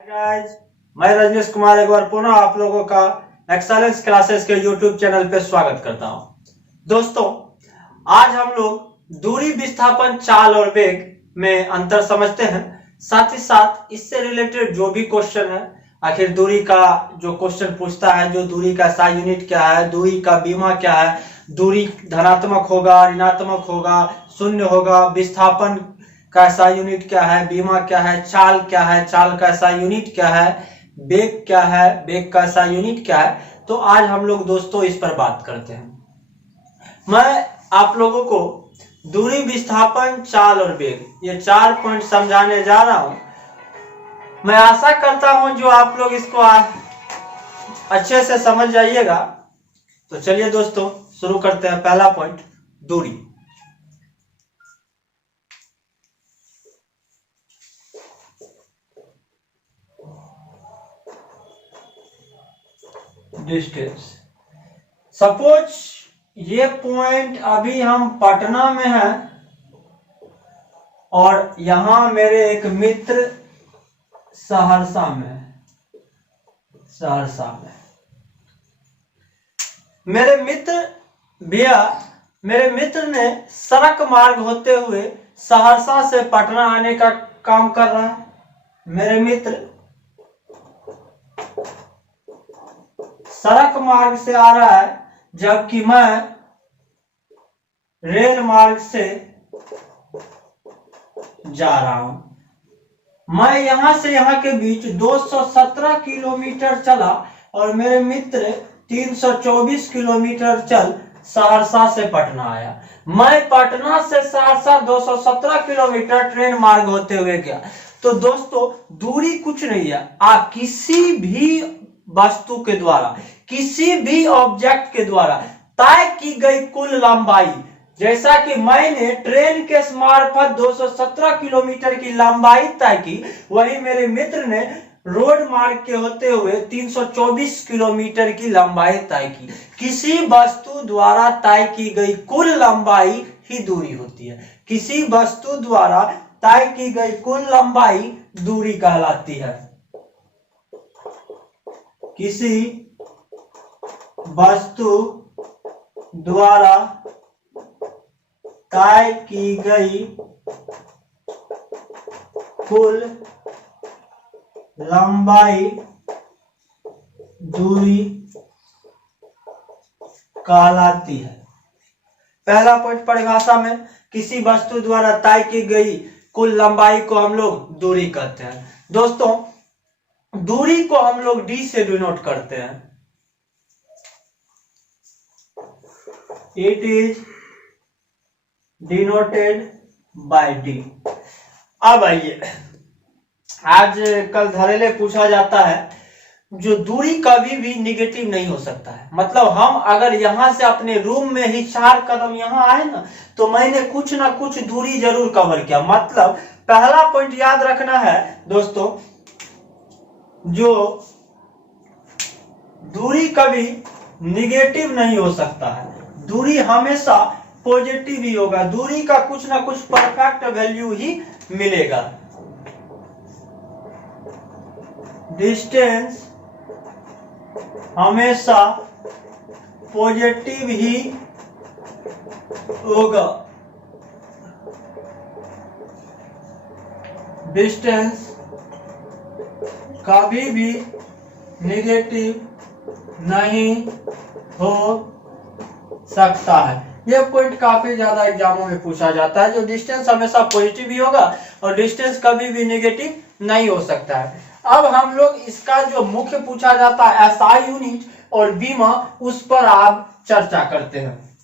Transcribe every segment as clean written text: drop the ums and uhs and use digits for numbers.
Guys, मैं रजनीश कुमार एक बार पुनः आप लोगों का एक्सेलेंस क्लासेस के यूट्यूब चैनल पे स्वागत करता हूं। दोस्तों, आज हम लोग दूरी, विस्थापन, चाल और वेग में अंतर समझते हैं। साथ ही साथ इससे रिलेटेड जो भी क्वेश्चन है, आखिर दूरी का जो क्वेश्चन पूछता है, जो दूरी का SI यूनिट क्या है, दूरी का बीमा क्या है, दूरी धनात्मक होगा, ऋणात्मक होगा, शून्य होगा, विस्थापन का SI यूनिट क्या है, बीमा क्या है, चाल क्या है, चाल का SI यूनिट क्या है, वेग क्या है, वेग का SI यूनिट क्या है। तो आज हम लोग दोस्तों इस पर बात करते हैं। मैं आप लोगों को दूरी, विस्थापन, चाल और वेग ये 4 पॉइंट समझाने जा रहा हूं। मैं आशा करता हूं जो आप लोग इसको अच्छे से समझ जाइएगा। तो चलिए दोस्तों शुरू करते हैं। पहला पॉइंट, दूरी। डिस्टेंस। सपोज ये पॉइंट अभी हम पटना में हैं और यहां मेरे एक मित्र सहरसा में मेरे मित्र ने सड़क मार्ग होते हुए सहरसा से पटना आने का काम कर रहा है। मेरे मित्र सड़क मार्ग से आ रहा है, जबकि मैं रेल मार्ग से जा रहा हूं। मैं यहां से यहां के बीच 217 किलोमीटर चला और मेरे मित्र 324 किलोमीटर चल सहरसा से पटना आया। मैं पटना से सहरसा 217 किलोमीटर ट्रेन मार्ग होते हुए गया। तो दोस्तों, दूरी कुछ नहीं है, आप किसी भी वस्तु के द्वारा, किसी भी ऑब्जेक्ट के द्वारा तय की गई कुल लंबाई, जैसा कि मैंने ट्रेन के मार्फत 217 किलोमीटर की लंबाई तय की, वही मेरे मित्र ने रोड मार्ग के होते हुए 324 किलोमीटर की लंबाई तय की। किसी वस्तु द्वारा तय की गई कुल लंबाई ही दूरी होती है। किसी वस्तु द्वारा तय की गई कुल लंबाई दूरी कहलाती है। किसी वस्तु द्वारा तय की गई कुल लंबाई दूरी कहलाती है। पहला पॉइंट परिभाषा में, किसी वस्तु द्वारा तय की गई कुल लंबाई को हम लोग दूरी कहते हैं। दोस्तों, दूरी को हम लोग D से डिनोट करते हैं। It is denoted by D। अब आइए, आज कल धड़ल्ले पूछा जाता है, जो दूरी कभी भी निगेटिव नहीं हो सकता है। मतलब हम अगर यहां से अपने रूम में ही 4 कदम यहां आए ना, तो मैंने कुछ ना कुछ दूरी जरूर कवर किया। मतलब पहला पॉइंट याद रखना है दोस्तों, जो दूरी कभी निगेटिव नहीं हो सकता है, दूरी हमेशा पॉजिटिव ही होगा। दूरी का कुछ ना कुछ परफेक्ट वैल्यू ही मिलेगा। डिस्टेंस हमेशा पॉजिटिव ही होगा। डिस्टेंस कभी भी नेगेटिव नहीं हो सकता है। यह पॉइंट काफी ज्यादा एग्जामों में पूछा जाता है, जो डिस्टेंस हमेशा पॉजिटिव ही होगा और डिस्टेंस कभी भी नेगेटिव नहीं हो सकता है। अब हम लोग इसका जो मुख्य पूछा जाता है SI यूनिट और बीमा, उस पर आप चर्चा करते हैं।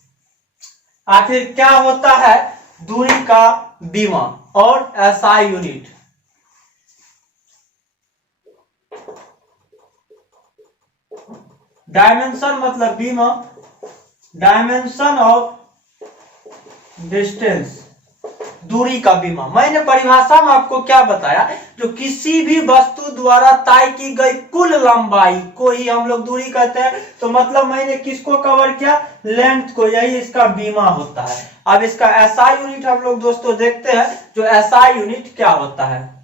आखिर क्या होता है दूरी का बीमा और SI यूनिट। डायमेंशन मतलब बीमा, डायमेंशन ऑफ डिस्टेंस, दूरी का बीमा। मैंने परिभाषा में आपको क्या बताया, जो किसी भी वस्तु द्वारा तय की गई कुल लंबाई को ही हम लोग दूरी कहते हैं। तो मतलब मैंने किसको कवर किया, लेंथ को, यही इसका बीमा होता है। अब इसका SI यूनिट हम लोग दोस्तों देखते हैं, जो SI यूनिट क्या होता है।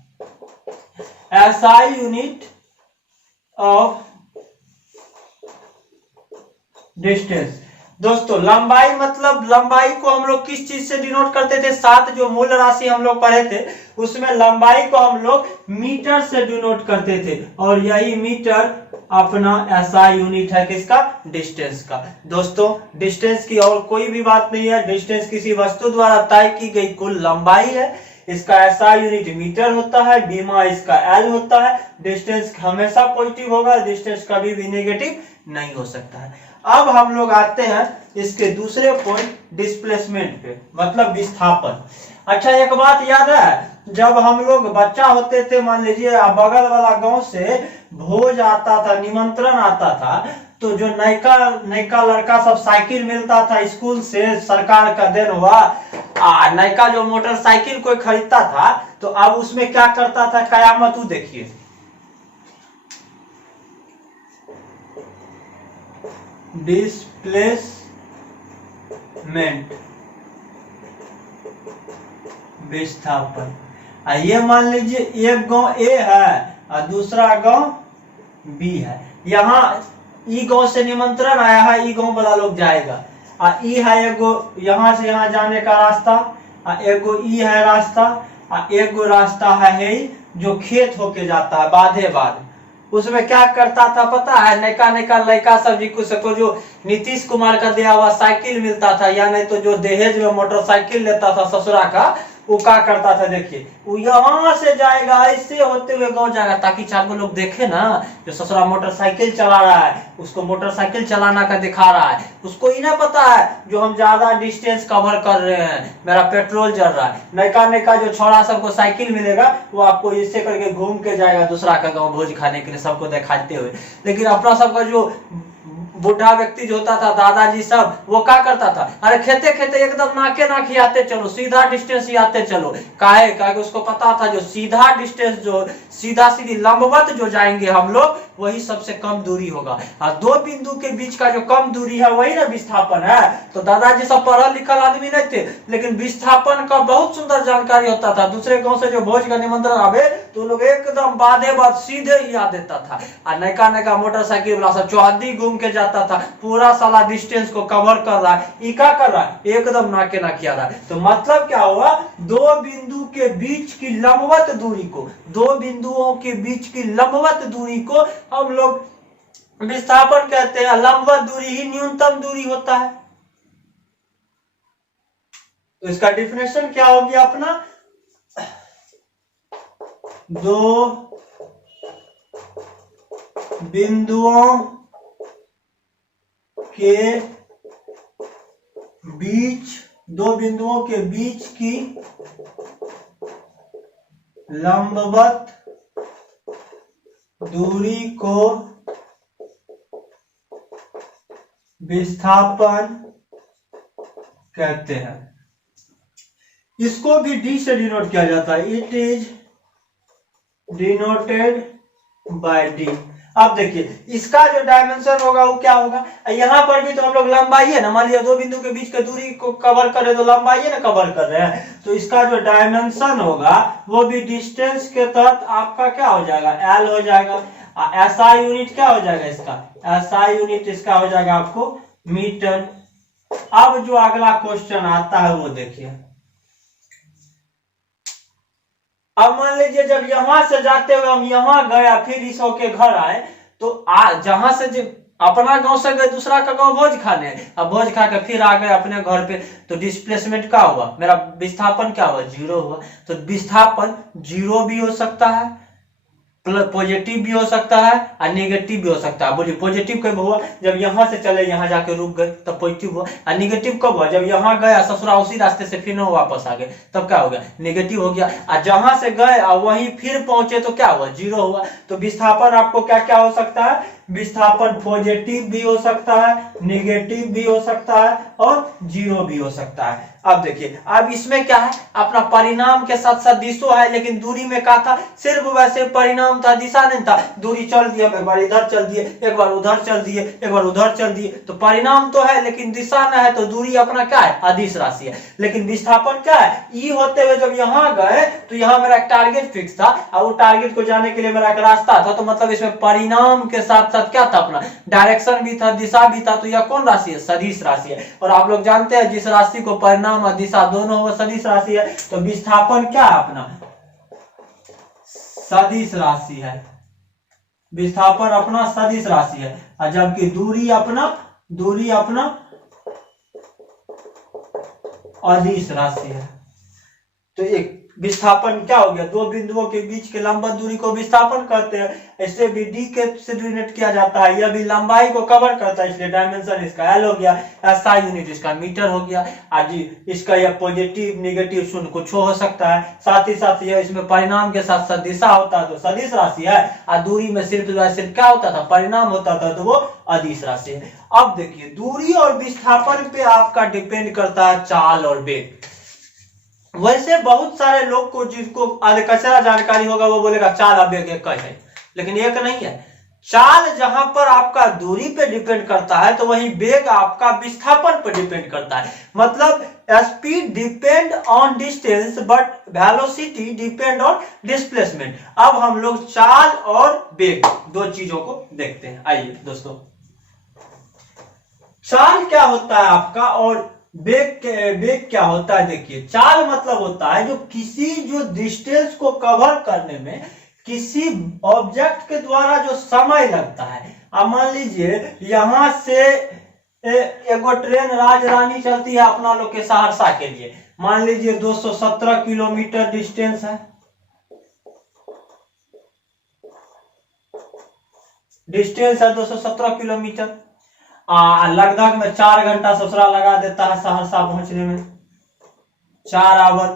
SI unit of distance. दोस्तों लंबाई मतलब लंबाई को हम लोग किस चीज से डिनोट करते थे? 7 जो मूल राशि हम लोग पढ़े थे उसमें लंबाई को हम लोग मीटर से डिनोट करते थे, और यही मीटर अपना एसआई यूनिट है किसका? डिस्टेंस का। दोस्तों डिस्टेंस की और कोई भी बात नहीं है, डिस्टेंस किसी वस्तु द्वारा तय की गई कुल लंबाई है। इसका एसआई यूनिट मीटर होता है, बीमा इसका एल होता है। डिस्टेंस हमेशा पॉजिटिव होगा, डिस्टेंस कभी भी नेगेटिव नहीं हो सकता है। अब हम लोग आते हैं इसके दूसरे पॉइंट डिस्प्लेसमेंट पे, मतलब विस्थापन। अच्छा एक बात याद है, जब हम लोग बच्चा होते थे, मान लीजिए बगल वाला गांव से भोज आता था, निमंत्रण आता था, तो जो नयका नयका लड़का सब साइकिल मिलता था स्कूल से, सरकार का देन हुआ, नयका जो मोटरसाइकिल कोई खरीदता था, तो अब उसमें क्या करता था कयामत देखिए। डिस्प्लेसमेंट विस्थापन। ये मान लीजिए एक गांव ए है और दूसरा गांव बी है। यहाँ ई गांव से निमंत्रण आया है, ई गांव वाला लोग जाएगा, और ई है एगो यहाँ से यहाँ जाने का रास्ता, और एगो ई है रास्ता, और एगो रास्ता है जो खेत होके जाता है बाधे बाद। उसमें क्या करता था पता है? नयका नयका लड़का सब जी कुछ तो जो नीतीश कुमार का दिया हुआ साइकिल मिलता था, या नहीं तो जो दहेज में मोटरसाइकिल लेता था ससुरा का, वो क्या करता था देखिए, वो यहाँ से जाएगा ऐसे होते हुए गांव जाएगा, ताकि 4 लोग देखे ना जो ससुरा मोटरसाइकिल चला रहा है, उसको मोटरसाइकिल चलाना का दिखा रहा है। उसको ही ना पता है जो हम ज्यादा डिस्टेंस कवर कर रहे हैं, मेरा पेट्रोल जल रहा है। नयका नयका जो छोरा सबको साइकिल मिलेगा वो आपको इससे करके घूम के जाएगा दूसरा का गाँव भोज खाने के लिए, सबको दिखाते हुए। लेकिन अपना सबका जो बुढ़ा व्यक्ति जो होता था, दादाजी सब, वो क्या करता था? अरे खेते खेते एकदम नाके नाकी आते चलो, सीधा डिस्टेंस ही आते चलो। काहे उसको पता था जो सीधा डिस्टेंस, जो सीधा सीधी लंबवत जो जाएंगे हम लोग, वही सबसे कम दूरी होगा। और 2 बिंदु के बीच का जो कम दूरी है वही ना विस्थापन है। तो दादाजी सब पढ़ल लिखल आदमी नहीं थे, लेकिन विस्थापन का बहुत सुंदर जानकारी होता था। दूसरे गांव से जो भोज का निमंत्रण आवे तो लोग एकदम बादे बाद सीधे ही आ देता था, और नयका नयका मोटरसाइकिल वाला सब चौहद्दी घूम के जाता था, पूरा साला डिस्टेंस को कवर कर रहा है। ये क्या कर रहा है? एकदम नाके नाकी आ रहा है। तो मतलब क्या हुआ? 2 बिंदु के बीच की लंबवत दूरी को, 2 बिंदुओं के बीच की लंबवत दूरी को हम लोग विस्थापन कहते हैं। लंबवत दूरी ही न्यूनतम दूरी होता है। तो इसका डिफिनेशन क्या होगी अपना? 2 बिंदुओं के बीच, 2 बिंदुओं के बीच की लंबवत दूरी को विस्थापन कहते हैं। इसको भी डी से डिनोट किया जाता है। It is denoted by D. अब देखिए इसका जो डायमेंशन होगा वो क्या होगा? यहाँ पर भी तो हम लोग लंबाई है ना, मान लिया 2 बिंदु के बीच की दूरी को कवर कर रहे तो लंबाई है ना कवर कर रहे हैं, तो इसका जो डायमेंशन होगा वो भी डिस्टेंस के तहत आपका क्या हो जाएगा? एल हो जाएगा। एसआई यूनिट क्या हो जाएगा इसका? एसआई यूनिट इसका हो जाएगा आपको मीटर। अब जो अगला क्वेश्चन आता है वो देखिए। अब मान लीजिए जब यहां से जाते हुए हम यहां गया, फिर इस होके घर आए, तो जहां से जब अपना गांव से गए दूसरा का गांव भोज खाने, अब भोज खा के फिर आ गए अपने घर पे, तो डिस्प्लेसमेंट क्या हुआ? मेरा विस्थापन क्या हुआ? 0 हुआ। तो विस्थापन 0 भी हो सकता है, पॉजिटिव भी हो सकता है और नेगेटिव भी हो सकता है। बोलिए पॉजिटिव कब हुआ? जब यहां से चले यहां जाके रुक गए तब पॉजिटिव हुआ। और नेगेटिव कब हुआ? जब यहां गया ससुरा उसी रास्ते से फिर वापस आ गए तब क्या हो गया? नेगेटिव हो गया। और जहां से गए और वहीं फिर पहुंचे तो क्या हुआ? 0 हुआ। तो विस्थापन आपको क्या क्या हो सकता है? विस्थापन पॉजिटिव भी हो सकता है, नेगेटिव भी हो सकता है और 0 भी हो सकता है। अब देखिए, अब इसमें क्या है, अपना परिणाम के साथ साथ दिशा है, लेकिन दूरी में क्या था, सिर्फ वैसे परिणाम था, दिशा नहीं था। दूरी चल दिए, एक बार इधर चल दिए, एक बार उधर चल दिए, एक बार उधर चल दिए, तो परिणाम तो है लेकिन दिशा न है, तो दूरी अपना क्या है, अदिश राशि है। लेकिन विस्थापन क्या है, ई होते हुए जब यहाँ गए तो यहाँ मेरा एक टारगेट फिक्स था, और वो टारगेट को जाने के लिए मेरा एक रास्ता था, तो मतलब इसमें परिणाम के साथ साथ क्या था, अपना डायरेक्शन भी था, दिशा भी था। तो यह कौन राशि है, सदिश राशि है। और आप लोग जानते हैं जिस राशि को परिणाम और दिशा दोनों हो सदिश राशि है, तो विस्थापन क्या है, अपना सदिश राशि है। विस्थापन अपना सदिश राशि है, और जबकि दूरी अपना अदिश राशि है। तो एक विस्थापन क्या हो गया, दो बिंदुओं के बीच के लंबवत दूरी को विस्थापन कहते हैं। इसे भी डी के से डिनोट किया जाता है। यह भी लंबाई को कवर करता है, इसलिए डायमेंशन इसका एल हो गया, एसआई यूनिट इसका मीटर हो गया। आज इसका यह पॉजिटिव नेगेटिव शून्य कुछ हो सकता है। साथ ही साथ यह इसमें परिणाम के साथ साथ दिशा होता है, तो सदिश राशि है। और दूरी में सिर्फ क्या होता था, परिणाम होता था, तो वो अदिश राशि है। अब देखिए, दूरी और विस्थापन पे आपका डिपेंड करता है चाल और वेग। वैसे बहुत सारे लोग को जिसको कचरा जानकारी होगा वो बोलेगा चाल और वेग एक है, लेकिन एक नहीं है। चाल जहां पर आपका दूरी पे डिपेंड करता है, तो वहीं वेग आपका विस्थापन पर डिपेंड करता है। मतलब speed depend on distance but velocity depend on displacement. अब हम लोग चाल और वेग दो चीजों को देखते हैं। आइए दोस्तों, चाल क्या होता है आपका और वेग क्या होता है। देखिए, चाल मतलब होता है जो डिस्टेंस को कवर करने में किसी ऑब्जेक्ट के द्वारा जो समय लगता है। अब मान लीजिए यहां से एगो ट्रेन राजरानी चलती है अपना लोग के सहरसा के लिए, मान लीजिए 217 किलोमीटर डिस्टेंस है। डिस्टेंस है 217 किलोमीटर। लगभग में 4 घंटा ससुरा लगा देता है सहरसा पहुंचने में, 4 आवर।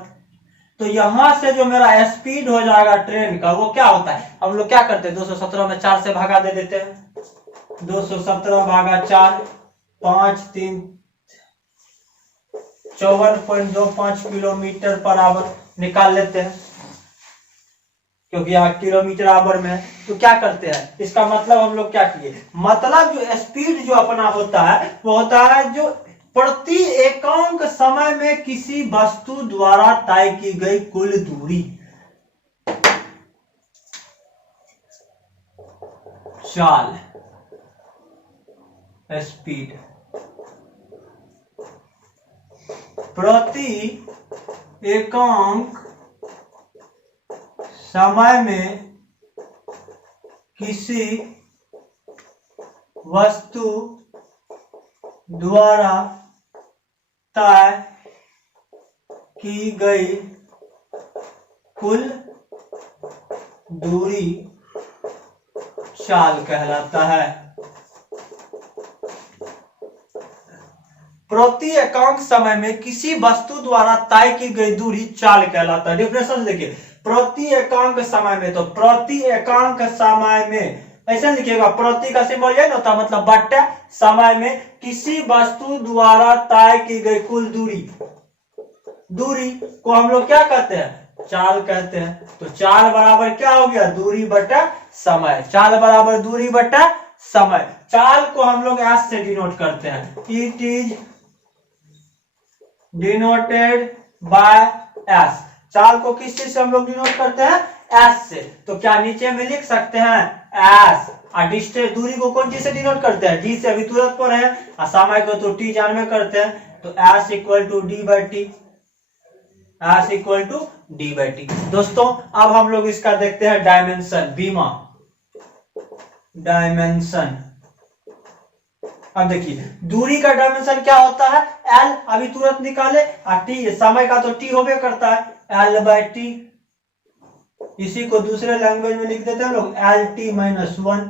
तो यहां से जो मेरा स्पीड हो जाएगा ट्रेन का, वो क्या होता है, हम लोग क्या करते हैं, 217 में 4 से भागा दे देते हैं। 217 भागा 4, 5 3 54.25 किलोमीटर पर आवर निकाल लेते हैं, क्योंकि यहाँ किलोमीटर आवर में है। तो क्या करते हैं, इसका मतलब हम लोग क्या किए, मतलब जो स्पीड जो अपना होता है वो होता है जो प्रति एकांक समय में किसी वस्तु द्वारा तय की गई कुल दूरी। चाल स्पीड प्रति एकांक समय में किसी वस्तु द्वारा तय की गई कुल दूरी चाल कहलाता है। प्रति एकांक समय में किसी वस्तु द्वारा तय की गई दूरी चाल कहलाता है। डिफरेंस देखिए, प्रति एकांक समय में, तो प्रति एकांक समय में ऐसे लिखिएगा, प्रति का सिंबल ये होता है, मतलब बट्टा समय में किसी वस्तु द्वारा तय की गई कुल दूरी को हम लोग क्या कहते हैं, चाल कहते हैं। तो चाल बराबर क्या हो गया, दूरी बटा समय। चाल बराबर दूरी बटा समय। चाल को हम लोग एस से डिनोट करते हैं, it is denoted by S. चाल को किस चीज से हम लोग डिनोट करते हैं, एस से। तो क्या नीचे में लिख सकते हैं एस, और डिस्टेंस दूरी को कौन चीज से डिनोट करते हैं, डी से। अभी तुरंत पर है, और समय को तो टी जान में करते हैं, तो S equal to D by T, S equal to D by T. दोस्तों अब हम लोग इसका देखते हैं डायमेंशन, बीमा डायमेंशन। अब देखिए, दूरी का डायमेंशन क्या होता है, एल, अभी तुरंत निकाले, और टी समय का तो टी होबे करता है, एल बाई टी। इसी को दूसरे लैंग्वेज में लिख देते हैं लोग, एल टी माइनस 1।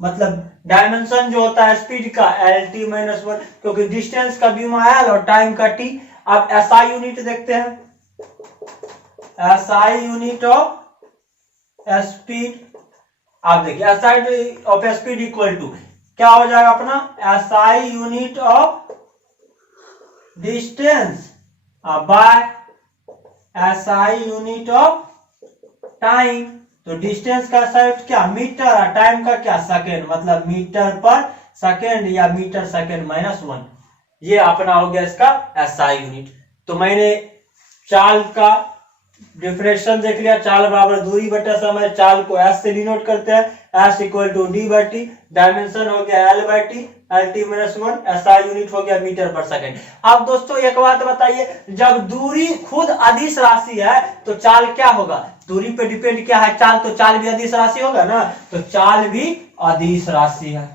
मतलब डायमेंशन जो होता है स्पीड का, एल टी माइनस 1, क्योंकि डिस्टेंस का बीमा एल और टाइम का टी। अब एसआई यूनिट देखते हैं, एसआई यूनिट ऑफ स्पीड। आप देखिए, SI of speed equal to क्या हो जाएगा अपना, SI unit of distance by SI unit of time. तो डिस्टेंस का यूनिट क्या, मीटर, और टाइम का क्या, सेकेंड, मतलब मीटर पर सेकेंड या मीटर सेकेंड -1। ये अपना हो गया इसका SI यूनिट। तो मैंने चाल का डिफरेंशियल देख लिया, चाल बराबर दूरी बटा समय, चाल को S से डिनोट करते हैं, S equal to D/T, dimension हो गया L/T, LT-1, SI यूनिट हो गया मीटर पर सेकेंड। अब दोस्तों एक बात बताइए, जब दूरी खुद अदिश राशि है तो चाल क्या होगा, दूरी पे डिपेंड क्या है, चाल, तो चाल भी अदिश राशि होगा ना, तो चाल भी अदिश राशि है,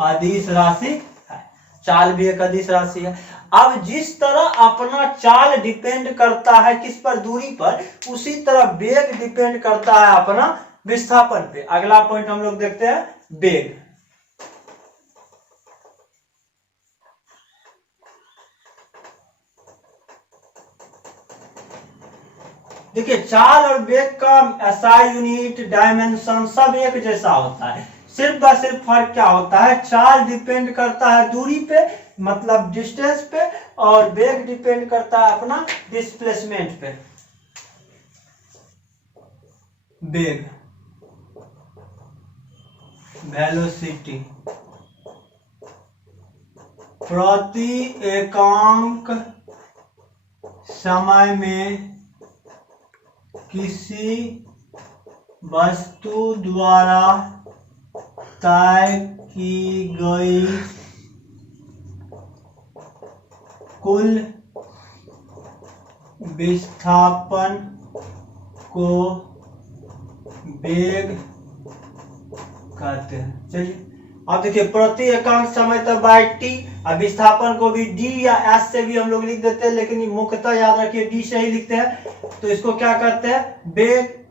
अदिश राशि है, चाल भी एक अदिश राशि है। अब जिस तरह अपना चाल डिपेंड करता है किस पर, दूरी पर, उसी तरह वेग डिपेंड करता है अपना विस्थापन पे। अगला पॉइंट हम लोग देखते हैं, वेग। देखिए चाल और वेग का SI यूनिट, डायमेंशन सब एक जैसा होता है, सिर्फ व सिर्फ फर्क क्या होता है, चाल डिपेंड करता है दूरी पे, मतलब डिस्टेंस पे, और वेग डिपेंड करता है अपना डिस्प्लेसमेंट पे। वेग, वेलोसिटी, प्रति एकांक समय में किसी वस्तु द्वारा तय की गई कुल विस्थापन को वेग कहते हैं। चलिए अब देखिए, प्रति एकांक समय तक बाय T, अब विस्थापन को भी D या S से भी हम लोग लिख देते हैं, लेकिन मुख्यतः याद रखिए D से ही लिखते हैं। तो इसको क्या कहते हैं, वेग।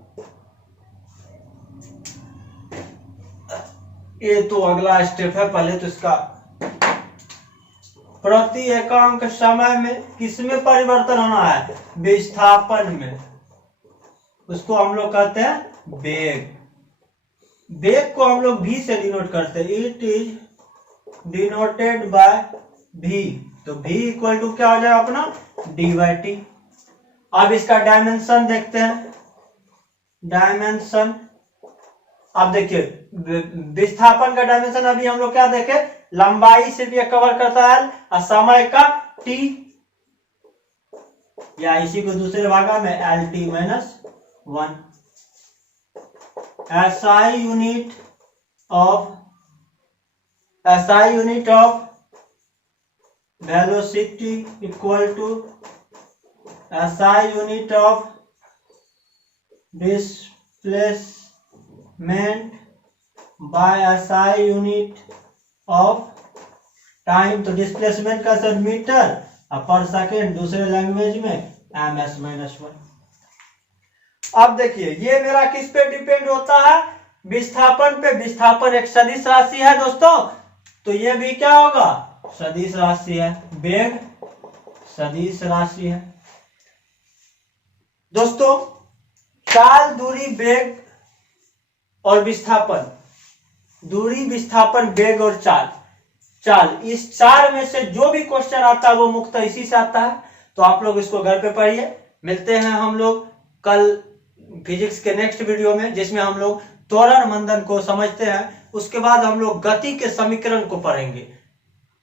ये तो अगला स्टेप है, पहले तो इसका प्रति एकांक समय में किसमें परिवर्तन होना है, विस्थापन में, उसको हम लोग कहते हैं वेग। वेग को हम लोग V से डिनोट करते हैं, it is denoted by V। तो V इक्वल टू क्या हो जाएगा अपना D/T। अब इसका डायमेंशन देखते हैं, डायमेंशन। अब देखिए विस्थापन का डायमेंशन अभी हम लोग क्या देखे, लंबाई से भी कवर करता है, और समय का T, या इसी को दूसरे भागा में LT-1। SI unit of velocity equal to SI unit of displacement by SI unit of time. तो डिस्प्लेसमेंट का सर मीटर, पर सेकेंड दूसरे लैंग्वेज में ms-1। अब देखिए ये मेरा किस पे डिपेंड होता है, विस्थापन पे। विस्थापन एक सदिश राशि है दोस्तों, तो ये भी क्या होगा, सदिश राशि है। वेग सदिश राशि है दोस्तों। चाल, दूरी, वेग और विस्थापन, दूरी, विस्थापन, वेग और चाल, इस चार में से जो भी क्वेश्चन आता है वो मुख्यतः इसी से आता है। तो आप लोग इसको घर पे पढ़िए। मिलते हैं हम लोग कल फिजिक्स के नेक्स्ट वीडियो में, जिसमें हम लोग त्वरण मंदन को समझते हैं, उसके बाद हम लोग गति के समीकरण को पढ़ेंगे।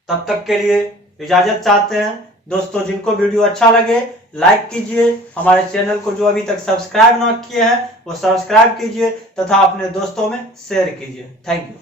तब तक के लिए इजाजत चाहते हैं दोस्तों। जिनको वीडियो अच्छा लगे लाइक कीजिए, हमारे चैनल को जो अभी तक सब्सक्राइब ना किए हैं वो सब्सक्राइब कीजिए, तथा अपने दोस्तों में शेयर कीजिए। Thank you.